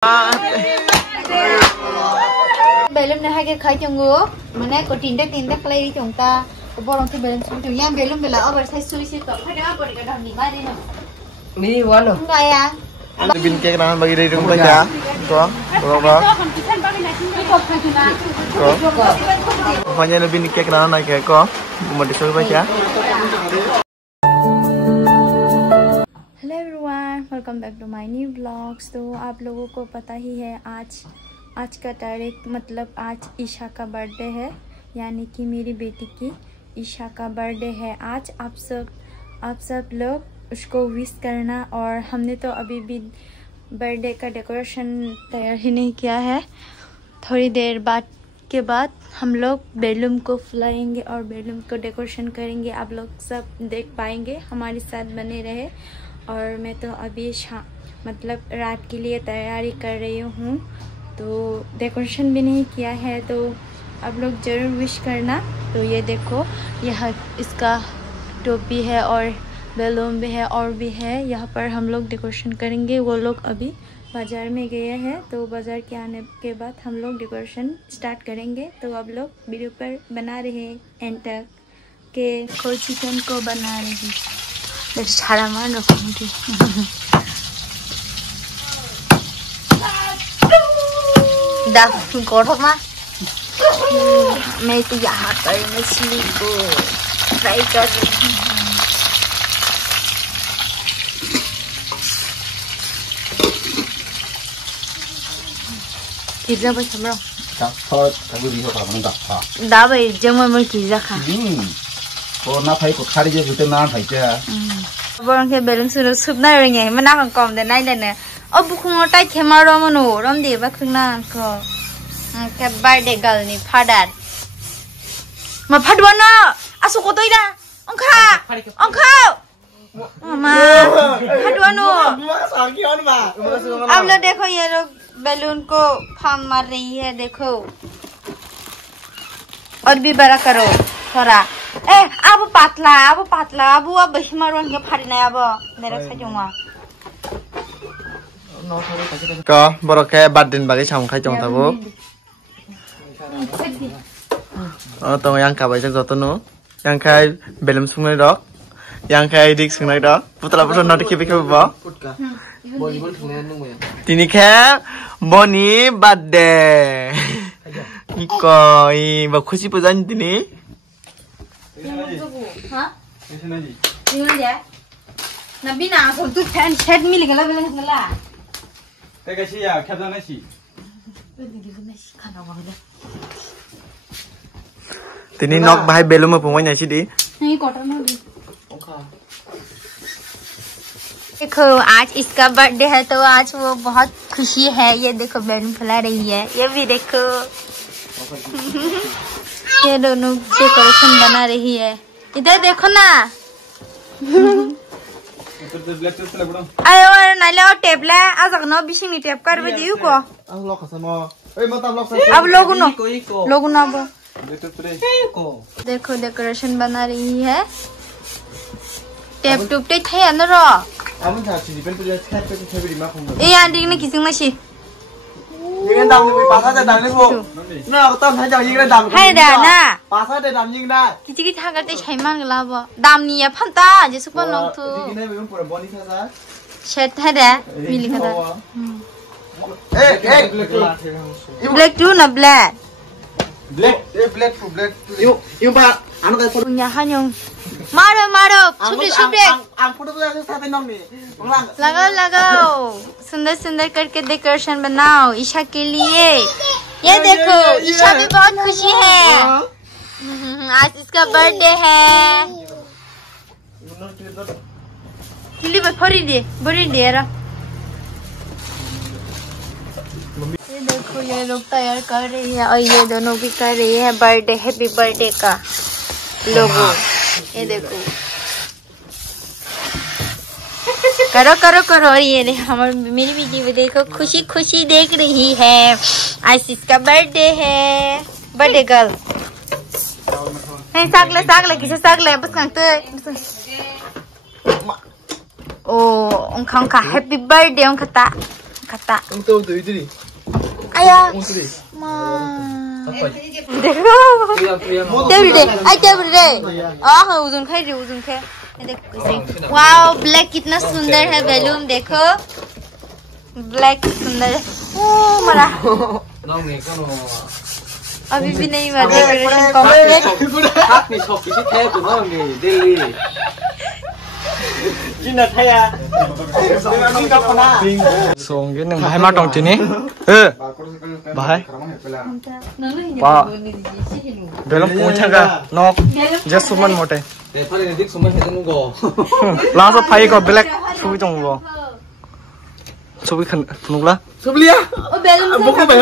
Belum dah hadir khai tunggu, mana ko tindak kelai cungta, ko borong tu belum tu yang belum bela oversize suisi tu, ada apa dekat dalam ni mana ni? Ni wano. Enggak ya. Bin cake nahan bagi dari rumah ya, ko, berapa? Ko, pokoknya lebih cake nahan naik ko, mau disuruh baca. Hello everyone, welcome back to my new blogs. तो आप लोगों को पता ही है आज का तारीख मतलब आज ईशा का बर्थडे है, यानी कि मेरी बेटी की ईशा का बर्थडे है आज। आप सब लोग उसको विश करना। और हमने तो अभी भी बर्थडे का डेकोरेशन तैयार ही नहीं किया है। थोड़ी देर के बाद हम लोग बैलून को फुलाएंगे और बैलून को डेकोरेशन करेंगे। आप लोग सब देख पाएंगे, हमारे साथ बने रहे। और मैं तो अभी मतलब रात के लिए तैयारी कर रही हूँ, तो डेकोरेशन भी नहीं किया है, तो आप लोग ज़रूर विश करना। तो ये देखो, यह इसका टोपी है और बैलून भी है और भी है। यहाँ पर हम लोग डेकोरेशन करेंगे। वो लोग अभी बाज़ार में गए हैं, तो बाज़ार के आने के बाद हम लोग डेकोरेशन स्टार्ट करेंगे। तो आप लोग वीडियो पर बना रहे एंड तक के कोई चिकन को बना रही छाड़ा मान रखूँगी। मैं तो यहाँ पर मछली को फ्राई कर रही हूँ। Kira apa sama? Dapat, tapi dia tak pernah dapat. Dapat, jangan mau kira kan? Kalau nak pakai kari je kita nak pakai. Borang ke belum sudah subna orangnya, mana kan kom dan lain lainnya. Oh bukan otak kemana mana orang dia bakuna ko. Ke birthday girl ni father. Ma fatwa na, asu ko tu ida. Angka. Mama, fatwa no. अब लोग देखो, ये लोग balloon को farm मार रही है, देखो। और भी बड़ा करो थोड़ा। अब पातला अब बहिमारों के फाड़ना अब मेरा खाजोंगा। Ko, baru kayak badin bagi chồng khai chồng thabo. Tong yang kabai jak joto no, yang kai belum sungai dok, yang kai dik sungai dok. Putra nanti kipi ba. Tini kayak Boni birthday. Niko, ba खुशी pujan tini. Hah? Ini dia. Nabi na so tu fan set mili gala. Kayak sih ya, kerja nasi. Tini nok bahai belum mau punganya sih di. Ini kotor mau di. देखो आज इसका birthday है, तो आज वो बहुत खुशी है। ये देखो बैलून फैला रही है, ये भी देखो। ये दोनों डेकोरेशन बना रही है। इधर देखो ना। ayo naila टेबल है, आज अगनो बिशिंग टेप कर बदियो को। अब लोगों ना देखो डेकोरेशन बना रही है। टेप टूप टे थे अंदर रो। ये आंटी ने किसी में she. Jangan dam ni, pasal dah dam ni bu. Nah, aku tahu saja jangan dam. Hai dah na. Pasal dah dam jangan dah. Kita hangat deh caiman gelap bo. Dam ni ya phanta, jadi super long tu. Ini memang pura boni saja. Shed hai dah, milik ada. Black tu na black. Black. Yuk pak, anu dah pura. Punya hanyong. Maro, सुबह ang photo tu ada satu nong ni. लगाओ सुंदर करके decoration बनाओ ईशा के लिए। ये देखो, ईशा भी बहुत खुशी है, आज इसका बर्थडे है। किली में भरी दे रहा। ये देखो, ये लोग तैयार कर रही है और ये दोनों भी कर रही है बर्थडे, हैप्पी बर्थडे का लोगो। ये देखो, करो। ये हमारे मेरी वीडियो देखो, खुशी देख रही है। आज इसका बर्थडे है, बर्थडे गर्ल। नहीं सागले किसे सागले बस कांते। ओ उनका हैप्पी बर्थडे उनका kata. Untuk itu. Ayah. Ma. देखो टेबल दे आई टेबल दे उजून खाई रे उजून खाई वाओ ब्लैक कितना सुंदर है बैलून देखो ब्लैक सुंदर है ओ मरा अभी भी नहीं हुआ डेकोरेशन कंप्लीट आपने सब किसी थे तो ना में दिल्ली जिन्ना थे या सोंगे नंग भाई मा टोंग तिनी भाई पा बेलम पूछागा नॉक जस्ट सुमन मोटे ए फाले दिख सुमन है जनु गो लास्ट फाइ को ब्लैक सुबि दङ गो सुबि खन नुगला सुबलिया ओ बैलून बको बे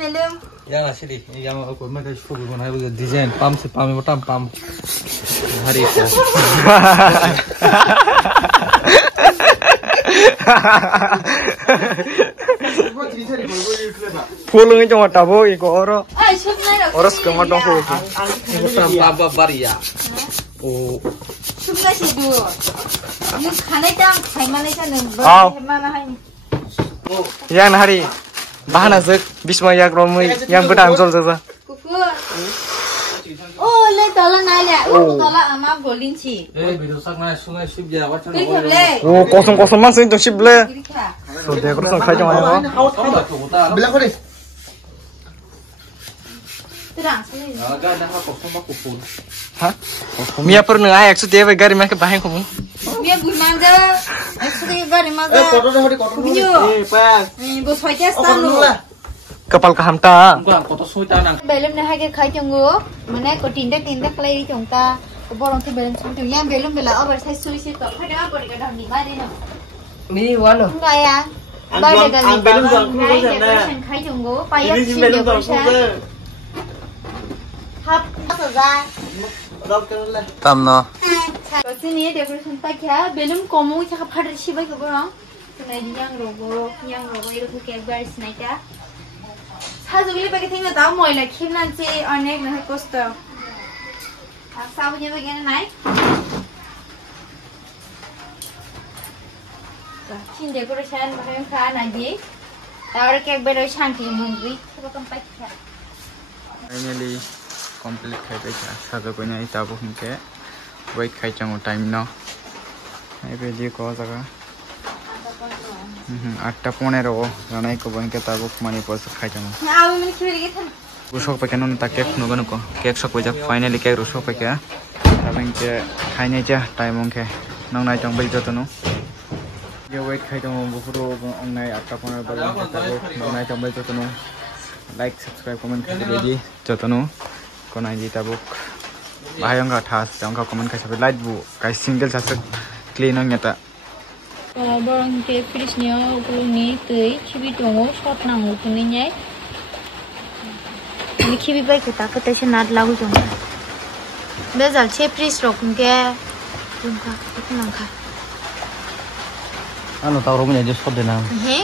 balloon yang asli yang aku mereka suka guna itu desain pam se pam botam pam hari itu full ini cuma tabo iko oro skema dong full botam pam baria oh suka sih dulu ini खाने time खाई माने जाने mana hai yang hari bahana zek bisma yak romui yang bedang jol jaza oh le tala nai le oh tala ama golin chi video sak na sungai sip ja wacha oh kosong man sing to sip le so decoration khai jong ayo bilang ko ni terang aga dah kosong ba kupul ha mia per na 100 debe gari ma ke bahen ko mia gumanga actually gari ma ga kotor dah di kotor ni pas bo soite stanu kapal ka hamta gua kotor soita nang belum na hage khai chongo mane ko tinda klai ri chongta borong the belum chong yang belum bela over size sui si to phade ma pori ka dam ni ma ni no ni wano ngaya ba de ga ni belum jong decoration khai chongo pa ya si decoration hap sa za tam no ko sini decoration pa kya belum komu cha phade si ba ko borong tunai yang rogo iro ko cake bar snaita 사주글리 밖에 생겨 다 모이라 킴난지 어넥 나 코스터 아 사부님 밖에는 나이 자, 킨 데코레이션 마련 카 나지 और cake बेरो शांति मुंगी सब कम पाइछा finally complete खाइ पाइछा साजो कोइना इताबो हुनके wait खाइ चंगो time न ए बेदि को जगा 8:15 हो रनाइ को बन के ताबो माने पस खाइ चंगो आउ मन खिबे के थन रुसो पके न ता केक नगन को केक सब जा फाइनली केक रुसो पके ताबन के खाइने जा टाइम के नंगनाइ चंग बै जतनो ये वेट खाइ चंगो बुफुरो अंगनाइ 8:15 बजे ताबो नंगनाइ चंग बै जतनो लाइक सब्सक्राइब कमेंट कर जतनो कोनाइ जी ताबो बाहायंगा थास जंगा कमेंट का सब लाइट बु काय सिंगल सासक clean ngeta borong ke frisnya ukuni tei khibi tongo shot nango kuni nyai ni khibi bai ke ta kate se nat lagu jong bezal che fris rok ke jungka iknang kha anu tawro mun je shot dena he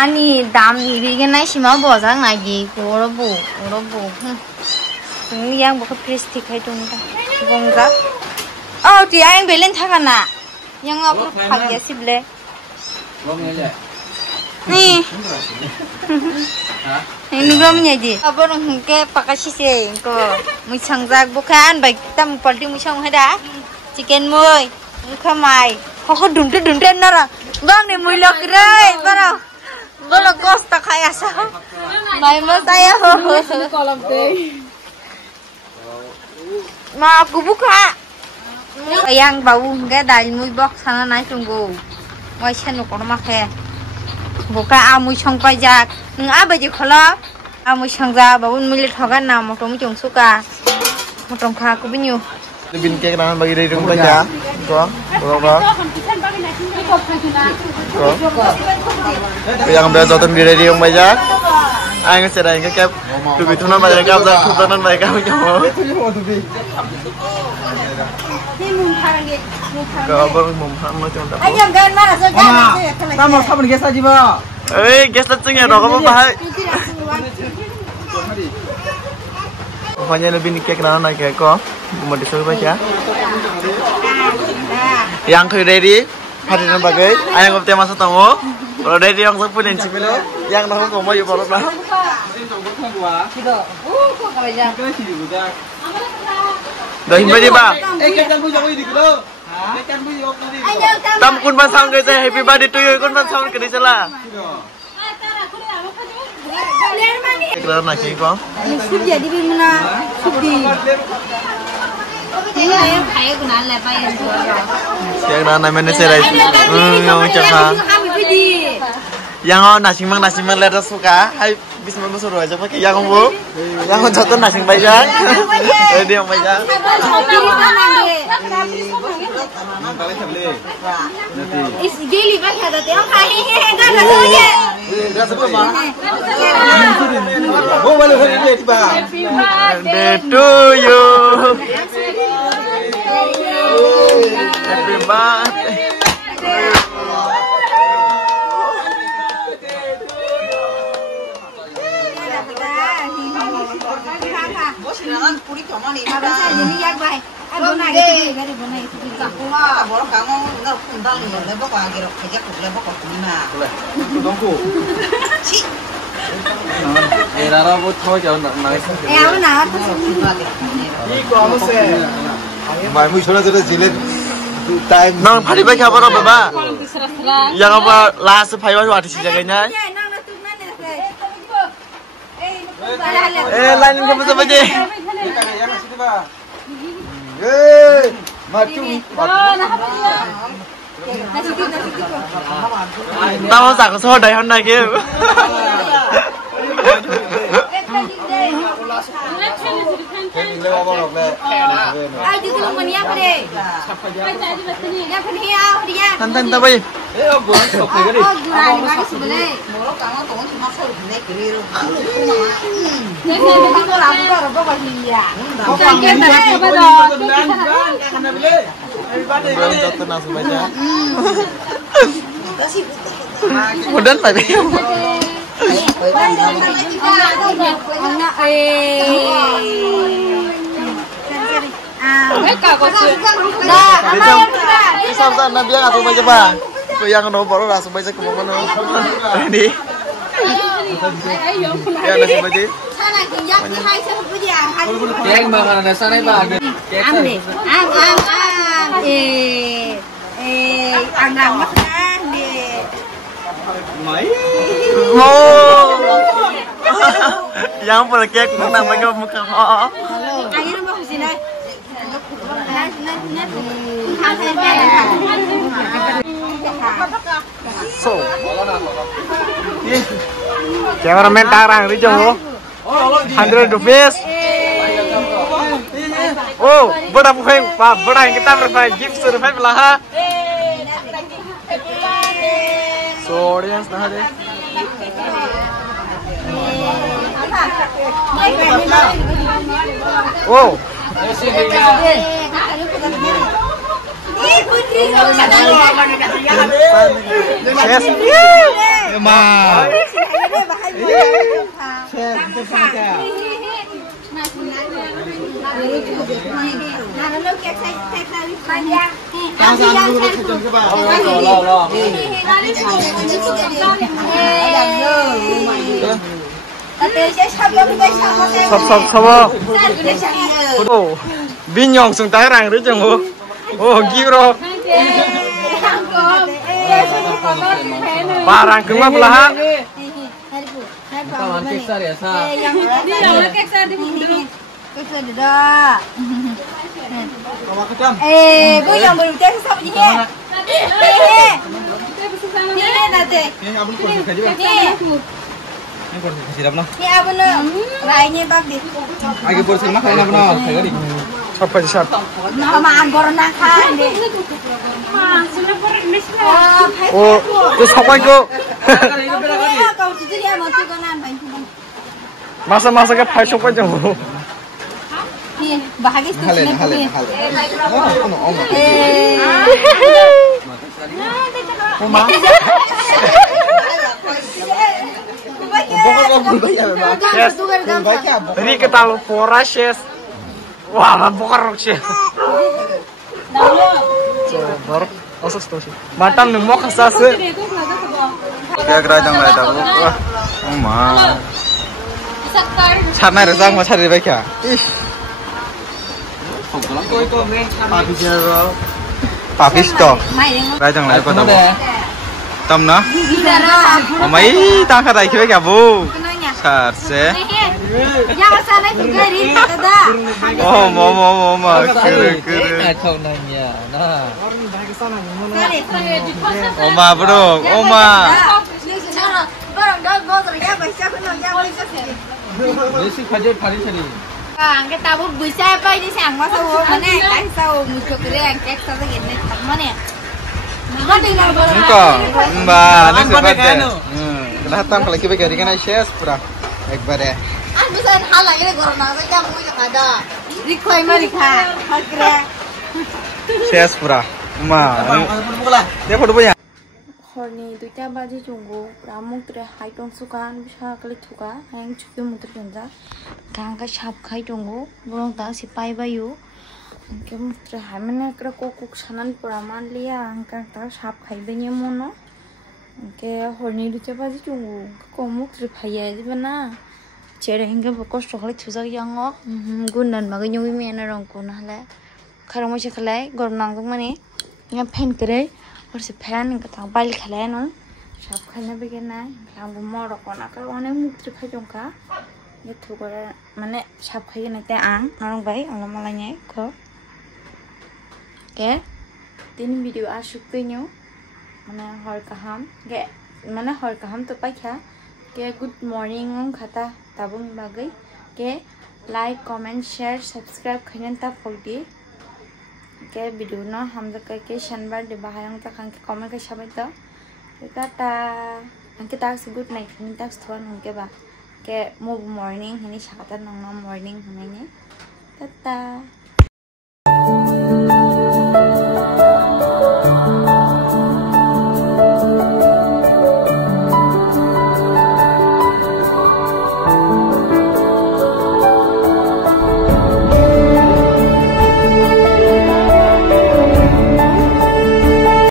ani dam ri ge nai sima bojang nai gi orobo yang bo fris thi khai tong ta gongga oh ti ang belen thakana yang aku pakai sible, nih, ini belumnya je. Apa orang ke pakai sih, ko, musang zak bukan, baik kita mempelti musang ada, chicken moy, muka mai, kok dunte nara, bang ni moy lok ray, balo kos tak kaya sah, mai mas saya kolam teh, ma aku buka. Yang bau enggak dari mui box sana naik tunggu, mau channel kono makan, buka amu chong pajak, nggak baju kolak, amu chong za bau milit hogan nama motong jong suka, motong kah aku binyu. Bin kek nahan bagi dari rumah aja, kok, berapa? Yang berada di dari rumah aja, anh sẽ đánh cái kẹp, tụi mình thu năm bài kẹp ra, thu năm bài kẹp nhau. Kabar Muhammad macam apa? Ayam gan mana saja. Kamu kapan gas aja ba? Gas datang ya, kamu bahaya. Pokoknya lebih nikah kenal naik kok, mau disuruh baca. Yang ready, hari ini bagai, ayam kopi masuk tamu. Kalau dari yang sepuluh inci bilo, yang nang ngomong ya baru lah. Dari mana bang? Tam kun pasang ke saya happy birthday to you kun pasang ke di sana. Kelar nak kau? Sudah jadi bimana sudah. Ini yang kaya guna lepas itu. Yang namanya serai. Yang cakap. Yang nasi mang lada suka. Hai bisa masuk aja pakai yang bu. Yang jatuh nasi bayang. Dia yang bayang. Is geli pakai ada tiang kaya enggak ada punya. Oh, boleh boleh tiba. Birthday to you. Happy birthday. Nang hari baik apa apa ba? Yang apa last payah waktu si jaganya? Lain kamu siapa je? Maju. Tahu tak so dai hon nak ke? Tantan tak baik. Mudah lagi. Sama Nabi yang aku baca bang, aku yang nomor langsung baca ke mana? Ini. Ya nasi baca. Yang makanan dasar ni bang. Angang makan deh. Yang pula kek nak bagi muka. Ayo rumah sini. So, cameraman tarang di jauh. 100 rupiah. Oh, berapa pun, pak, berapa yang kita bermain gift survei belah. So, audience nah deh. Oh. Yes. Oh, binyong sung tarang itu jenguk. Oh, giro. Parang kemana belahan? Bu yang belum tes sama ni. Ni nanti. Ini kursi kasih dah Ni apa nak? Lainnya tak di. Lagi kursi mah kayak apa nak? Saya ni. Apa sih? Nama anggor nak kan deh. Oh, terus apa itu? Kau tu dia masuk kanan baik. Masa-masa ke pai siapa jenguk? Ni bahagia tu sini. Ini kita lu porashes. Wah, bokar sih. Coba, osos tuh sih. Matang nemu kasase. kek rai dang lai dabu oh ma sarnai rajang ma sari bai kya papis to rai dang lai ko dabu tâm nó mấy tao khai kêu kìa bu sạt xe mà không này nhỉ mà bro mà cái tao bút bưởi xe bay đi sang mà sao mà nè cái sao một chút cái đèn cái sao cái này thật mà nè enggak mbak ini sebentar kenapa tam kalau kita kiri kan shares pura ekbar ya bisa hal lagi nih corona saja mau yang ada require mereka kira shares pura ma dia foto punya हरनि 2टा बाजि जंगो रामुद्रे हाइटं सुकान बिसाकले थुका हां चुके मुद्रे जनजा गांगा साबखाय दंगो बरं दा सिपाय bio के मुद्रे हामने क्रा Coke सानान प्रमाण लिया अंका ता साबखायबेनि मनो के हरनि 2टा बाजि जंगो को मुद्रे फाया दिबना चेरे हिंगे कष्ट खले थुजा यांगो गुनन मागे नुइ मेना रंको नाले खारमसे खलाय गरम नांगो माने या फैन करे और से फैन का था बाल खलाय न सब खाने बेगे ना लांगो मर कोना का अनेक मुद्रे फायदों का ये थुगरा माने सब खाय ना ते आं नरं बाय अला मालाय को के तीन वीडियो आशुक पेन्यो माने हर काहाम के माने हर काहाम तो पाइखा के गुड मॉर्निंग खाता ताबुं बागै के लाइक कमेंट शेयर सब्सक्राइब खैनन ता फलदि के वीडियो न हम के शनिवार दे बाहायं ता खान के कमेंट के सबै त टाटा अंके ताक्स गुड नाइट नि ताक्स थोन हमके बा के मो मॉर्निंग हनी साता नंग मॉर्निंग हने टाटा